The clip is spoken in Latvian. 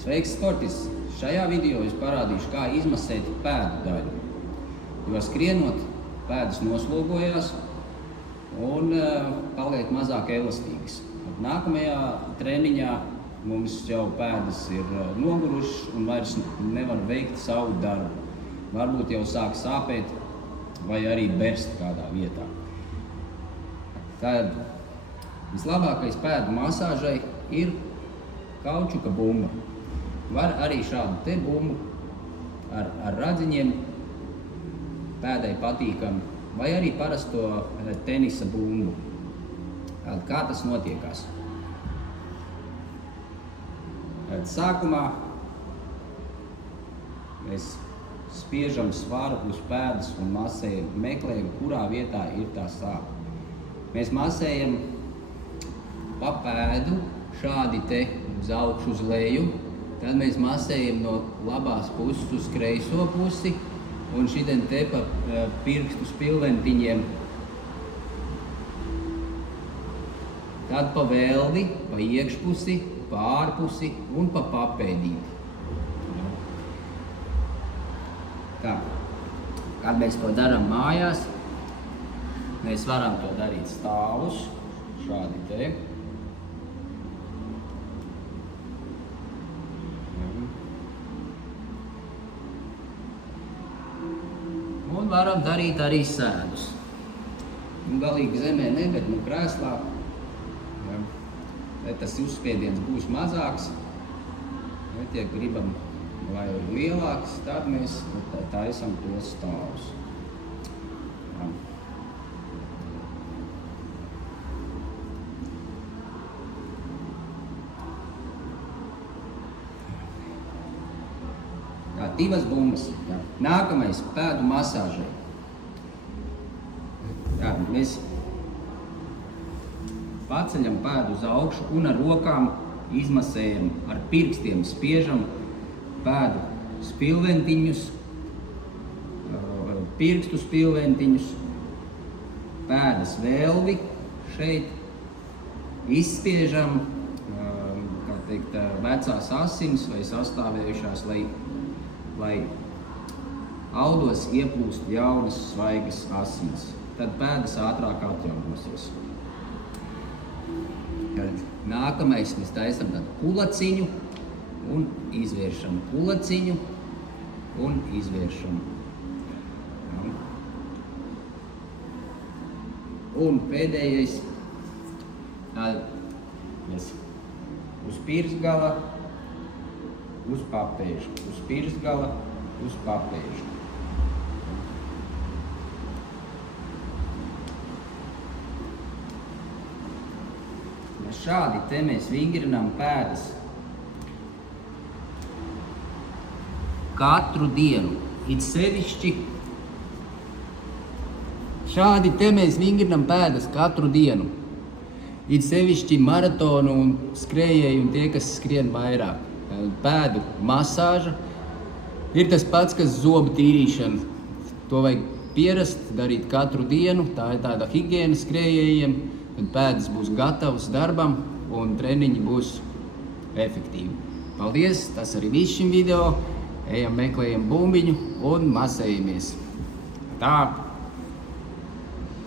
Sveiks, sportists! Šajā video es parādīšu, kā izmasēt pēdu daļu. Jo skrienot, pēdas noslogojās un paliek mazāk elastīgas. Nākamajā treniņā mums jau pēdas ir nogurušas un vairs nevar veikt savu darbu. Varbūt jau sāk sāpēt vai arī berst kādā vietā. Tad vislabākais pēdu masāžai ir kaučuka bumba. Var arī šādu te bumbu ar radziņiem pēdai patīkam, vai arī parasto tenisa bumbu. Kā tas notiekās? Sākumā mēs spiežam svaru uz pēdas un masējam, meklējam, kurā vietā ir tā sāpe. Mēs masējam pa pēdu šādi te uz augšu uz leju, tad mēs masējam no labās puses uz kreiso pusi un šitien te pa pirkstu spilventiņiem. Tad pa veldi, pa iekšpusi, pa ārpusi un pa papēdīti. Tā, kad mēs to darām mājās, mēs varam to darīt stāvus, šādi te. Un varam darīt arī sēdus. Galīgi zemē ne, bet krēslā. Tas uzspiediens būs mazāks. Bet, ja gribam vai lielāks, tad mēs taisam tos stāvus. Divas bumbas. Nākamais pēdu masāžai. Mēs paceļam pēdu uz augšu un ar rokām izmasējam, ar pirkstiem spiežam pēdu spilventiņus, pirkstu spilventiņus, pēdas velvi šeit, izspiežam, kā teikt, vecās asins vai sastāvējušās, lai audos ieplūst jaunas, svaigas asins. Tad pēdas ātrāk atjaunosies. Nākamais mēs taisam tādu kulaciņu un izvēršam. Kulaciņu un izvēršam. Un pēdējais, mēs uz pirkstgala, uz papēžu, uz pirkstgala, uz papēžu. Šādi te mēs vingrinām pēdas katru dienu. It sevišķi šādi te mēs vingrinām pēdas katru dienu. It sevišķi maratonu un skrējēji un tie, kas skrien vairāk. Pēdu masāža ir tas pats, kas zobu tīrīšana. To vajag pierast, darīt katru dienu. Tā ir tāda higiēna skrējējiem. Tad pēdas būs gatavas darbam un treniņi būs efektīvi. Paldies! Tas arī viss šim video. Ejam, meklējam bumbiņu un masējamies. Tā!